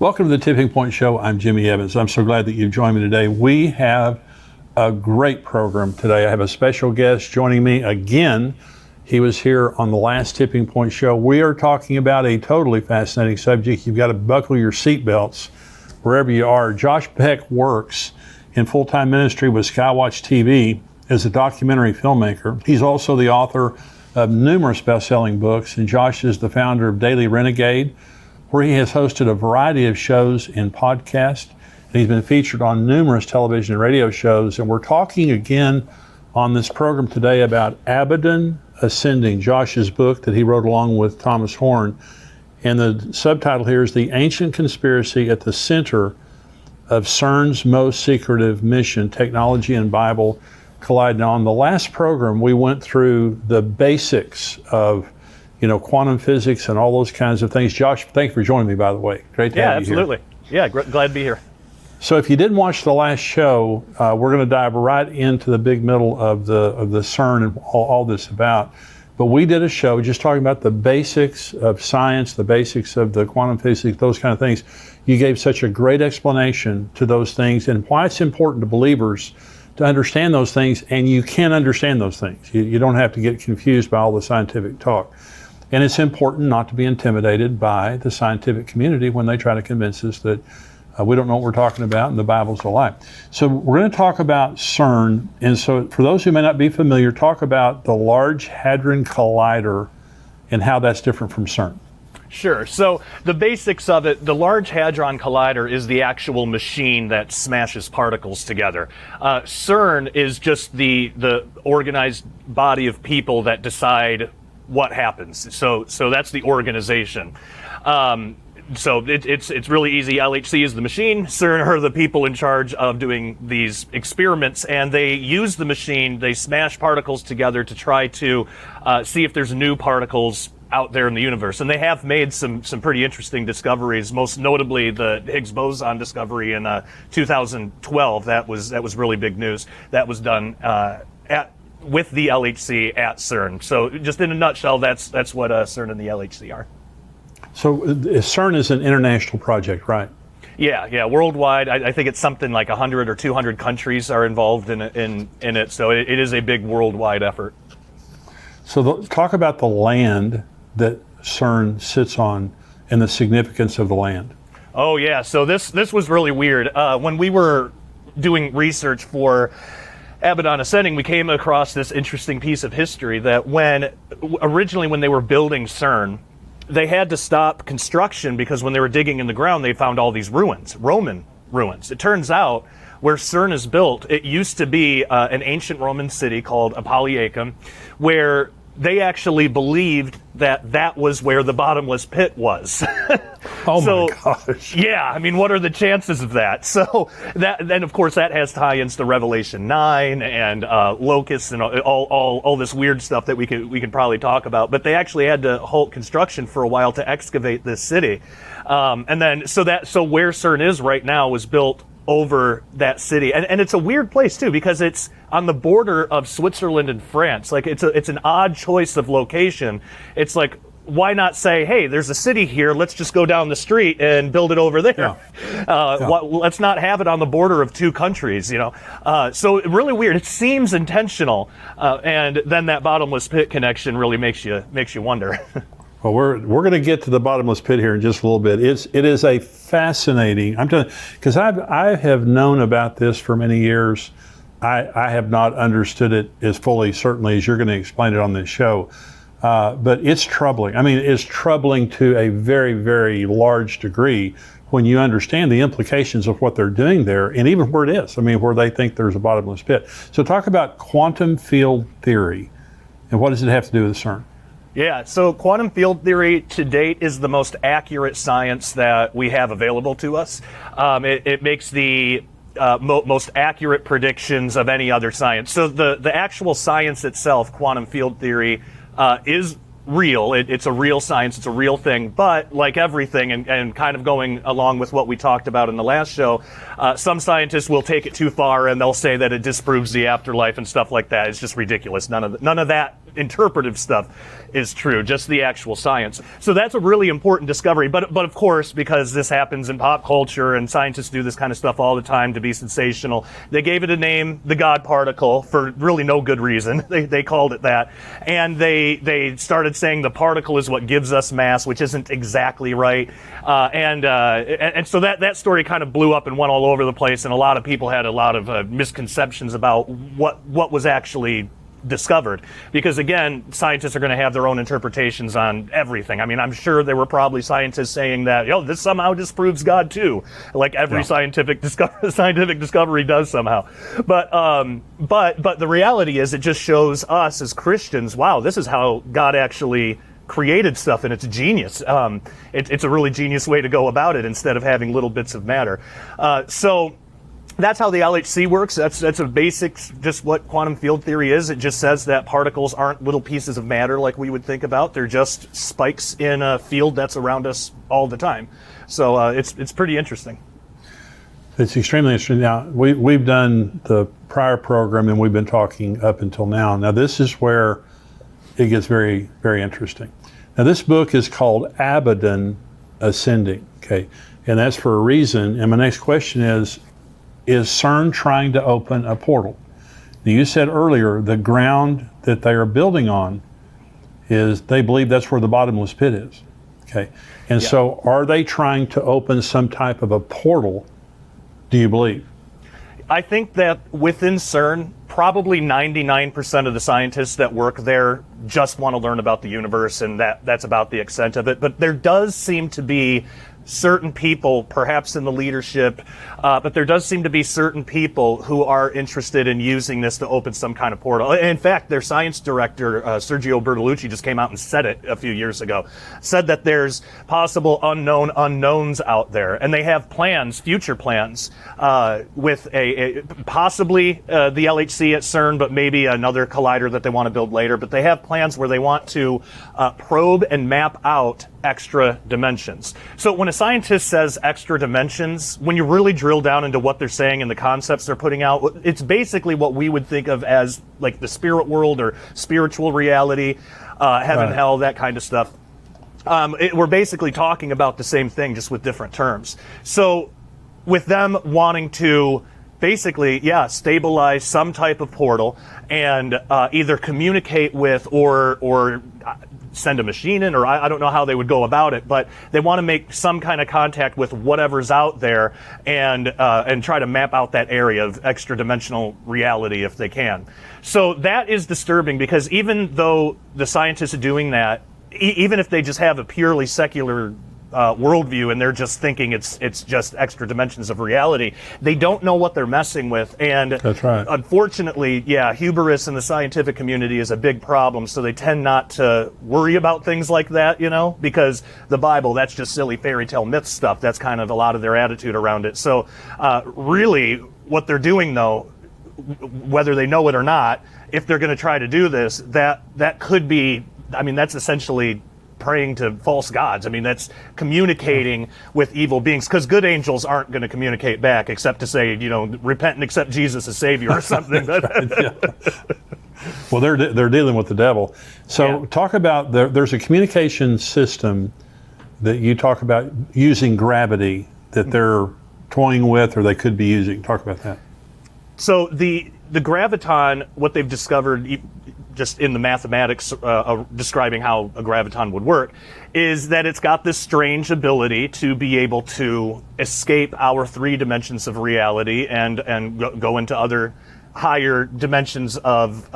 Welcome to the Tipping Point Show. I'm Jimmy Evans. I'm so glad that you've joined me today. We have a great program today. I have a special guest joining me again. He was here on the last Tipping Point Show. We are talking about a totally fascinating subject. You've got to buckle your seatbelts wherever you are. Josh Beck works in full-time ministry with Skywatch TV as a documentary filmmaker. He's also the author of numerous best-selling books, and Josh is the founder of Daily Renegade, where he has hosted a variety of shows and podcasts. And he's been featured on numerous television and radio shows. And we're talking again on this program today about Abaddon Ascending, Josh's book that he wrote along with Thomas Horn. And the subtitle here is The Ancient Conspiracy at the Center of CERN's Most Secretive Mission, Technology and Bible Collide. Now, on the last program, we went through the basics of quantum physics and all those kinds of things. Josh, thank you for joining me, by the way. Great to have you here. Absolutely. Yeah, glad to be here. So if you didn't watch the last show, we're going to dive right into the big middle of the CERN and all this about. But we did a show just talking about the basics of science, the basics of the quantum physics, those kind of things. You gave such a great explanation to those things and why it's important to believers to understand those things, and you can understand those things. You don't have to get confused by all the scientific talk. And it's important not to be intimidated by the scientific community when they try to convince us that we don't know what we're talking about and the Bible's a lie. So we're going to talk about CERN. And so for those who may not be familiar, talk about the Large Hadron Collider and how that's different from CERN. Sure. So the basics of it, the Large Hadron Collider is the actual machine that smashes particles together. CERN is just the organized body of people that decide what happens. So that's the organization. So it's really easy. LHC is the machine. CERN are the people in charge of doing these experiments, and they use the machine. They smash particles together to try to see if there's new particles out there in the universe. And they have made some pretty interesting discoveries, most notably the Higgs boson discovery in 2012. That was really big news. That was done with the LHC at CERN. So just in a nutshell, that's what CERN and the LHC are. So CERN is an international project, right? Yeah, worldwide. I think it's something like 100 or 200 countries are involved in it. So it is a big worldwide effort. So talk about the land that CERN sits on and the significance of the land. Oh yeah, so this was really weird. When we were doing research for Abaddon Ascending, we came across this interesting piece of history that originally when they were building CERN, they had to stop construction because when they were digging in the ground, they found all these ruins, Roman ruins. It turns out where CERN is built, it used to be an ancient Roman city called Apolliacum, where they actually believed that was where the bottomless pit was. Oh my gosh. Yeah, I mean, what are the chances of that? So then of course that has tie-ins to Revelation 9 and locusts and all this weird stuff that we could probably talk about. But they actually had to halt construction for a while to excavate this city. And then so where CERN is right now was built over that city, and it's a weird place too because it's on the border of Switzerland and France. Like it's an odd choice of location. It's like, why not say, hey, there's a city here, let's just go down the street and build it over there. Yeah. Let's not have it on the border of two countries, So really weird. It seems intentional, and then that bottomless pit connection really makes you wonder. Well, we're going to get to the bottomless pit here in just a little bit. It is a fascinating. I'm telling you, because I have known about this for many years. I have not understood it as fully, certainly, as you're going to explain it on this show. But it's troubling. I mean, it's troubling to a very, very large degree when you understand the implications of what they're doing there, and even where it is. I mean, where they think there's a bottomless pit. So talk about quantum field theory, and what does it have to do with CERN? Yeah, so quantum field theory to date is the most accurate science that we have available to us. It makes the most accurate predictions of any other science. So the actual science itself, quantum field theory, is real. It's a real science. It's a real thing. But like everything, and kind of going along with what we talked about in the last show, some scientists will take it too far and they'll say that it disproves the afterlife and stuff like that. It's just ridiculous. None of that interpretive stuff is true, just the actual science. So that's a really important discovery. But of course, because this happens in pop culture and scientists do this kind of stuff all the time to be sensational, they gave it a name, the God particle, for really no good reason. They called it that. And they started saying the particle is what gives us mass, which isn't exactly right. And so that story kind of blew up and went all over the place, and a lot of people had a lot of misconceptions about what was actually discovered, because again, scientists are going to have their own interpretations on everything. I mean, I'm sure there were probably scientists saying that, this somehow disproves God too, like every scientific discovery does somehow. But the reality is, it just shows us as Christians, wow, this is how God actually created stuff, and it's genius. It's a really genius way to go about it, instead of having little bits of matter. So that's how the LHC works. That's a basic, just what quantum field theory is. It just says that particles aren't little pieces of matter like we would think about. They're just spikes in a field that's around us all the time. So it's pretty interesting. It's extremely interesting. Now, we've done the prior program, and we've been talking up until now. Now, this is where it gets very, very interesting. Now, this book is called Abaddon Ascending, okay? And that's for a reason. And my next question is CERN trying to open a portal? Now, you said earlier the ground that they are building on is, they believe that's where the bottomless pit is, okay? And so are they trying to open some type of a portal, do you believe? I think that within CERN, probably 99% of the scientists that work there just want to learn about the universe, and that's about the extent of it. But there does seem to be certain people, perhaps in the leadership, but there does seem to be certain people who are interested in using this to open some kind of portal. In fact, their science director, Sergio Bertolucci, just came out and said it a few years ago, said that there's possible unknown unknowns out there, and they have plans, future plans, with possibly the LHC at CERN, but maybe another collider that they want to build later. But they have plans where they want to probe and map out extra dimensions. So when a scientist says extra dimensions, when you really drill down into what they're saying and the concepts they're putting out, it's basically what we would think of as like the spirit world or spiritual reality, heaven, hell, that kind of stuff. We're basically talking about the same thing, just with different terms. So with them wanting to basically, stabilize some type of portal and either communicate with or send a machine in, or I don't know how they would go about it, but they want to make some kind of contact with whatever's out there and try to map out that area of extra dimensional reality if they can. So that is disturbing, because even though the scientists are doing that, even if they just have a purely secular worldview and they're just thinking it's just extra dimensions of reality, they don't know what they're messing with. And that's right. Unfortunately, hubris in the scientific community is a big problem, so they tend not to worry about things like that, because the Bible, that's just silly fairy tale myth stuff. That's kind of a lot of their attitude around it. So really what they're doing, though, whether they know it or not, if they're going to try to do this, that could be, that's essentially praying to false gods. That's communicating with evil beings, because good angels aren't going to communicate back except to say, repent and accept Jesus as Savior or something. Well, they're dealing with the devil. So talk about, there's a communication system that you talk about using gravity that they're toying with, or they could be using. Talk about that. So the graviton, what they've discovered just in the mathematics describing how a graviton would work, is that it's got this strange ability to be able to escape our 3 dimensions of reality and go into other higher dimensions of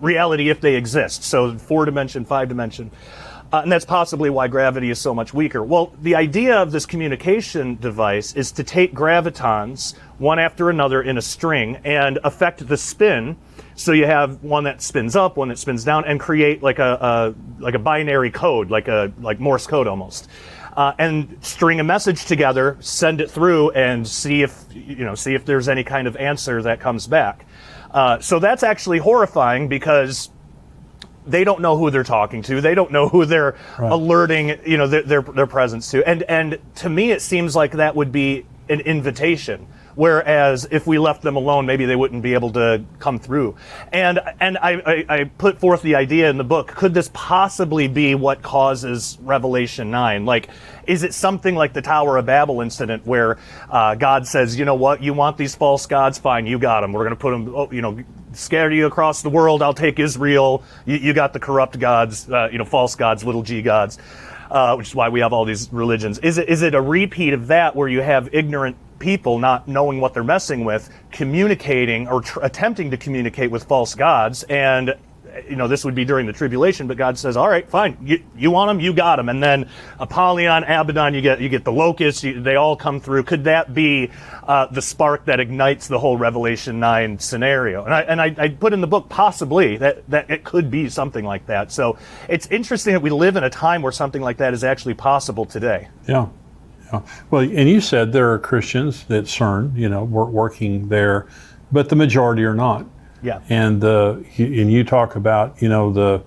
reality if they exist. So 4-dimension, 5-dimension. And that's possibly why gravity is so much weaker. Well, the idea of this communication device is to take gravitons, one after another in a string, and affect the spin. So you have one that spins up, one that spins down, and create like a binary code, like Morse code almost. And string a message together, send it through, and see if there's any kind of answer that comes back. So that's actually horrifying, because they don't know who they're talking to. They don't know who they're alerting, their presence to. And to me, it seems like that would be an invitation. whereas if we left them alone, maybe they wouldn't be able to come through. And I put forth the idea in the book, could this possibly be what causes Revelation 9? Like, is it something like the Tower of Babel incident where God says, you know what, you want these false gods? Fine, you got them. We're going to put them, scatter you across the world. I'll take Israel. You got the corrupt gods, false gods, little g gods, which is why we have all these religions. Is it a repeat of that where you have ignorant people not knowing what they're messing with, communicating or attempting to communicate with false gods? And this would be during the tribulation, but God says, all right, fine, you want them, you got them. And then Apollyon, Abaddon, you get the locusts, they all come through. Could that be the spark that ignites the whole Revelation 9 scenario? And I put in the book possibly that it could be something like that. So it's interesting that we live in a time where something like that is actually possible today. Yeah. Well, and you said there are Christians at CERN, working there, but the majority are not. Yeah. And you talk about the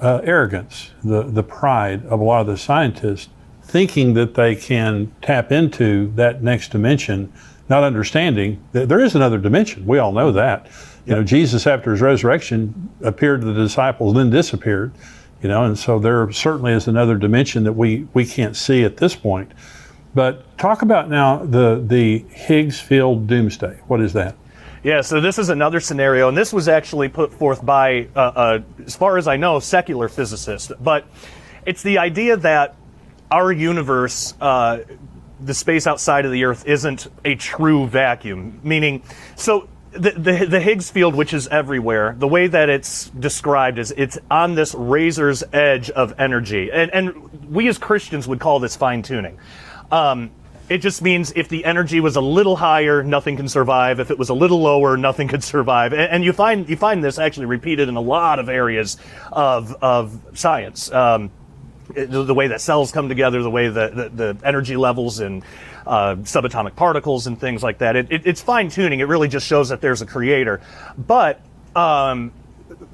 arrogance, the pride of a lot of the scientists, thinking that they can tap into that next dimension, not understanding that there is another dimension. We all know that. Jesus after his resurrection appeared to the disciples, then disappeared. And so there certainly is another dimension that we can't see at this point. But talk about now the Higgs field doomsday. What is that? Yeah, so this is another scenario, and this was actually put forth by, as far as I know, secular physicists. But it's the idea that our universe, the space outside of the Earth, isn't a true vacuum. Meaning, so the Higgs field, which is everywhere, the way that it's described is it's on this razor's edge of energy. And we as Christians would call this fine-tuning. It just means if the energy was a little higher, nothing can survive. If it was a little lower, nothing could survive. And you find this actually repeated in a lot of areas of science. The way that cells come together, the way that the energy levels and subatomic particles and things like that. It's fine-tuning. It really just shows that there's a creator. But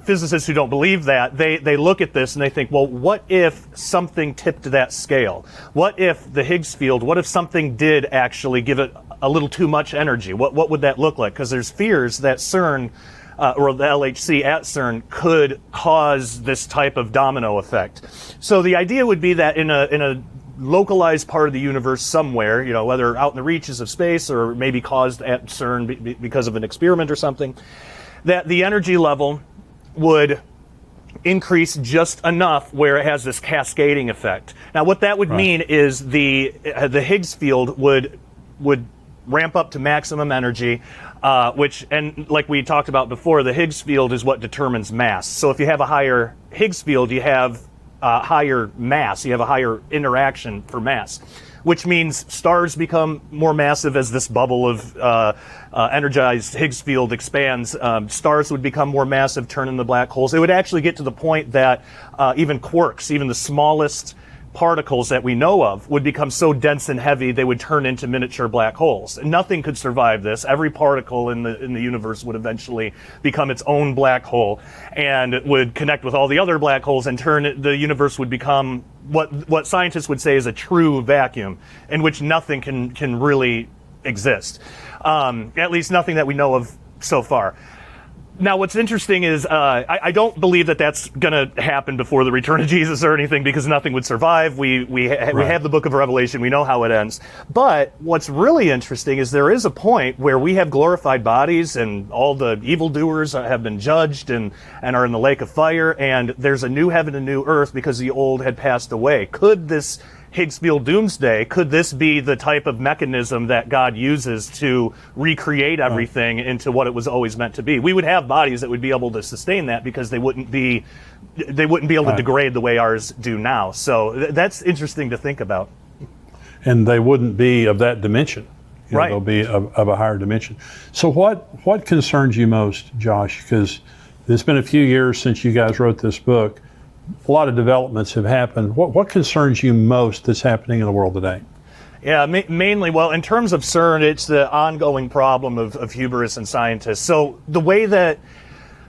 physicists who don't believe that, they look at this and they think, well, what if something tipped that scale? What if the Higgs field, what if something did actually give it a little too much energy? What would that look like? Because there's fears that CERN, or the LHC at CERN, could cause this type of domino effect. So the idea would be that in a localized part of the universe somewhere, whether out in the reaches of space or maybe caused at CERN because of an experiment or something, that the energy level would increase just enough where it has this cascading effect. Now, what that would mean is the Higgs field would ramp up to maximum energy, which, and like we talked about before, the Higgs field is what determines mass. So if you have a higher Higgs field, you have higher mass, you have a higher interaction for mass, which means stars become more massive as this bubble of energized Higgs field expands. Stars would become more massive, turn into black holes. It would actually get to the point that even quarks, even the smallest particles that we know of, would become so dense and heavy they would turn into miniature black holes. And nothing could survive this. Every particle in the universe would eventually become its own black hole and would connect with all the other black holes, and the universe would become what scientists would say is a true vacuum in which nothing can really exist. At least nothing that we know of so far. Now, what's interesting is I don't believe that that's going to happen before the return of Jesus or anything, because nothing would survive. We have the book of Revelation. We know how it ends. But what's really interesting is there is a point where we have glorified bodies and all the evildoers have been judged and are in the lake of fire, and there's a new heaven and new earth because the old had passed away. Could this Higgs field doomsday, could this be the type of mechanism that God uses to recreate everything into what it was always meant to be? We would have bodies that would be able to sustain that because they wouldn't be able to degrade the way ours do now. So that's interesting to think about. And they wouldn't be of that dimension. Right. They'll be of a higher dimension. So what concerns you most, Josh? Because it's been a few years since you guys wrote this book. A lot of developments have happened. What concerns you most that's happening in the world today? Yeah, mainly, well, in terms of CERN, it's the ongoing problem of hubris in scientists. So the way that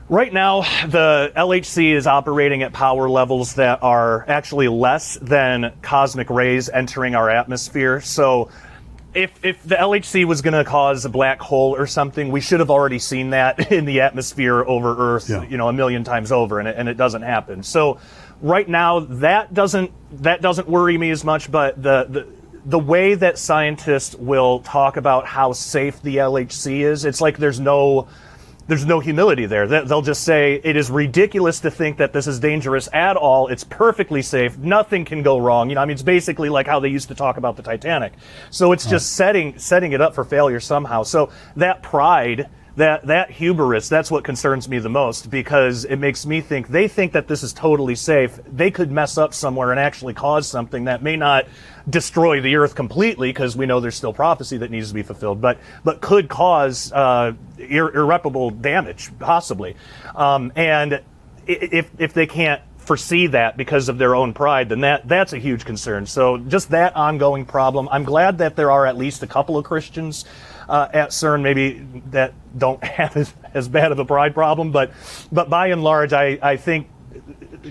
right now the LHC is operating at power levels that are actually less than cosmic rays entering our atmosphere. So if the LHC was going to cause a black hole or something, we should have already seen that in the atmosphere over Earth, Yeah. a million times over, and it doesn't happen. So right now, that doesn't worry me as much. But the way that scientists will talk about how safe the LHC is, it's like there's no humility there. They'll just say it is ridiculous to think that this is dangerous at all. It's perfectly safe. Nothing can go wrong. It's basically like how they used to talk about the Titanic. So it's just setting it up for failure somehow. So that pride, that hubris, that's what concerns me the most, because it makes me think they think that this is totally safe. They could mess up somewhere and actually cause something that may not destroy the Earth completely, because we know there's still prophecy that needs to be fulfilled, but could cause irreparable damage, possibly. And if they can't foresee that because of their own pride, then that's a huge concern. So just that ongoing problem. I'm glad that there are at least a couple of Christians at CERN, maybe that don't have as bad of a pride problem, but by and large, I think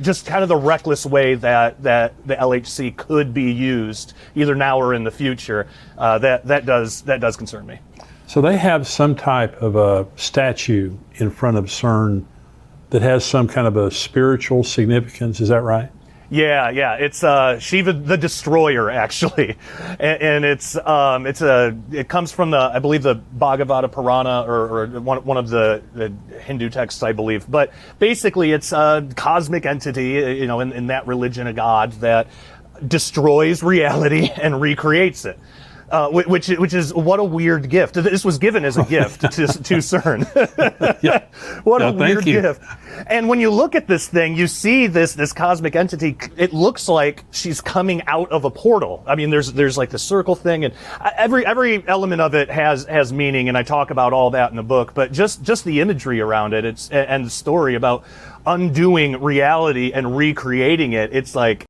just kind of the reckless way that the LHC could be used, either now or in the future, that does concern me. So they have some type of a statue in front of CERN that has some kind of a spiritual significance. Is that right? Yeah, it's Shiva the Destroyer, actually, and it comes from I believe the Bhagavata Purana, or one of the Hindu texts, I believe. But basically, it's a cosmic entity, in that religion, a god that destroys reality and recreates it. Which is what a weird gift. This was given as a gift to CERN. Yeah. What a Thank weird you. gift. And when you look at this thing, you see this cosmic entity. It looks like she's coming out of a portal. I mean, there's like the circle thing, and every element of it has meaning, and I talk about all that in the book. But just the imagery around it, and the story about undoing reality and recreating it. It's like,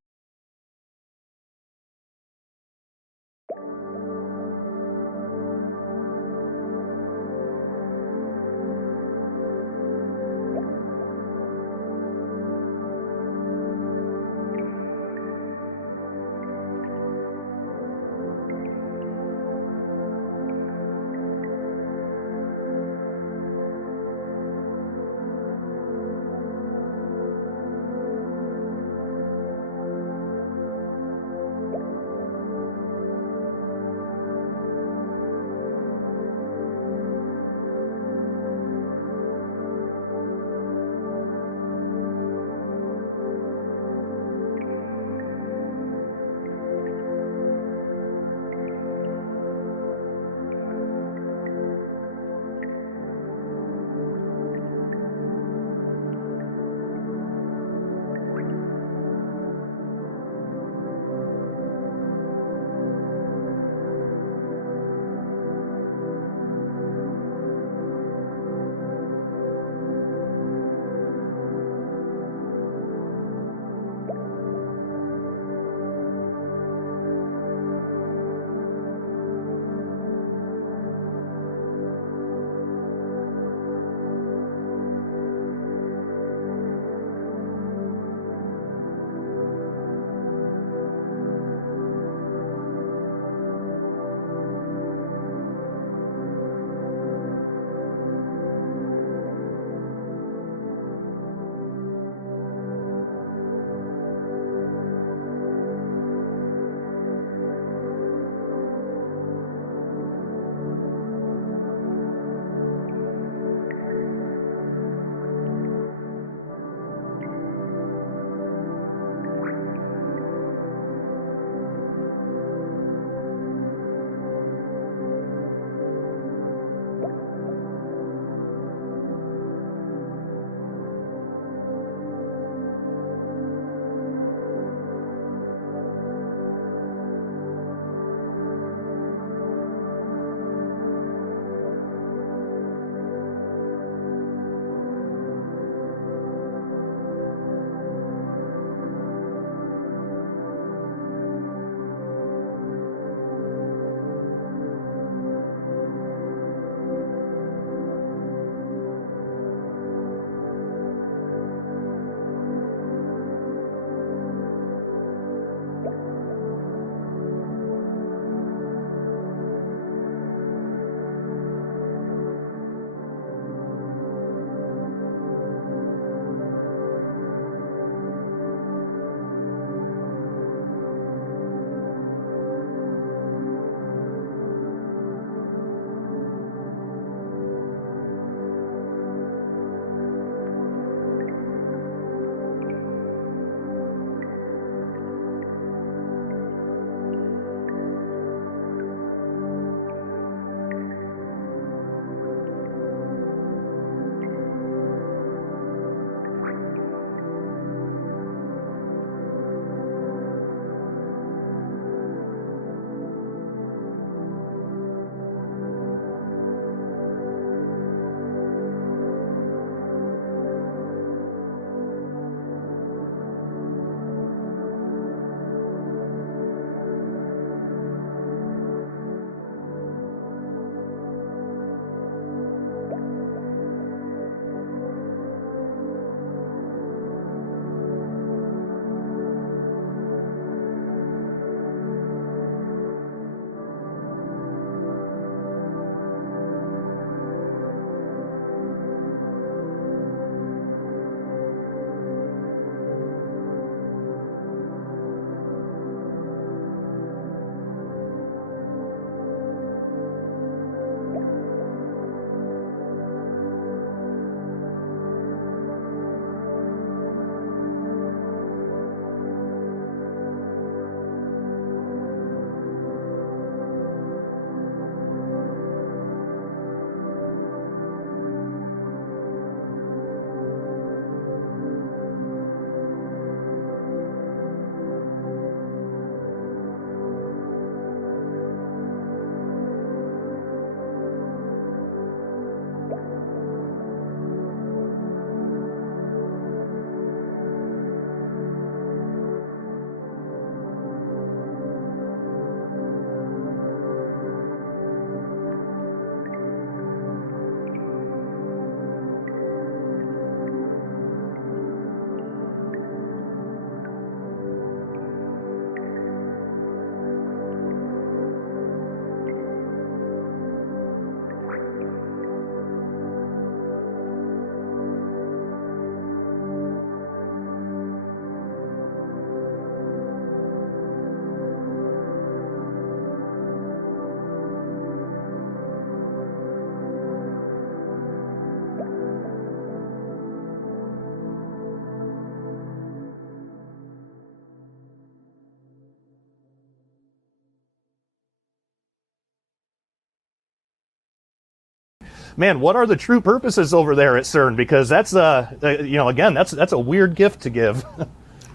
man, what are the true purposes over there at CERN? Because that's, again, that's a weird gift to give.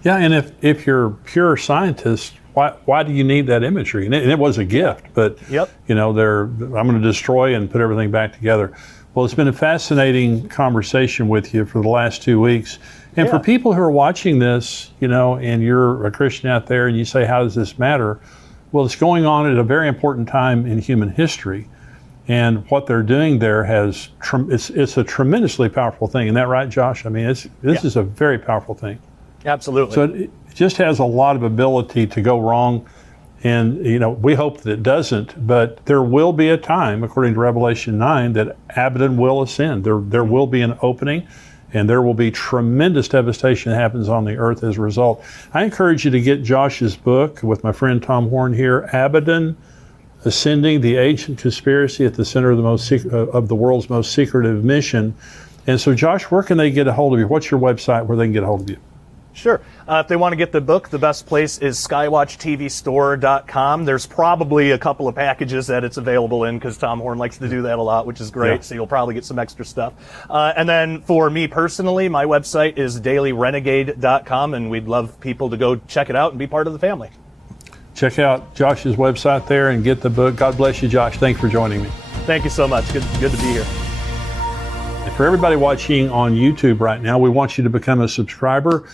Yeah, and if you're a pure scientist, why do you need that imagery? And it was a gift, but Yep. I'm going to destroy and put everything back together. Well, it's been a fascinating conversation with you for the last 2 weeks. And for people who are watching this, and you're a Christian out there and you say, how does this matter? Well, it's going on at a very important time in human history. And what they're doing there it's a tremendously powerful thing. Isn't that right, Josh? I mean, this is a very powerful thing. Absolutely. So it just has a lot of ability to go wrong. And, we hope that it doesn't, but there will be a time, according to Revelation 9, that Abaddon will ascend. There will be an opening, and there will be tremendous devastation that happens on the earth as a result. I encourage you to get Josh's book with my friend Tom Horn here, Abaddon Ascending, the Ancient Conspiracy at the Center of the World's Most Secretive Mission. And so, Josh, where can they get a hold of you? What's your website where they can get a hold of you? Sure. If they want to get the book, the best place is skywatchtvstore.com. There's probably a couple of packages that it's available in because Tom Horn likes to do that a lot, which is great. Yeah. So you'll probably get some extra stuff. And then for me personally, my website is dailyrenegade.com, and we'd love people to go check it out and be part of the family. Check out Josh's website there and get the book. God bless you, Josh. Thanks for joining me. Thank you so much. Good to be here. And for everybody watching on YouTube right now, we want you to become a subscriber.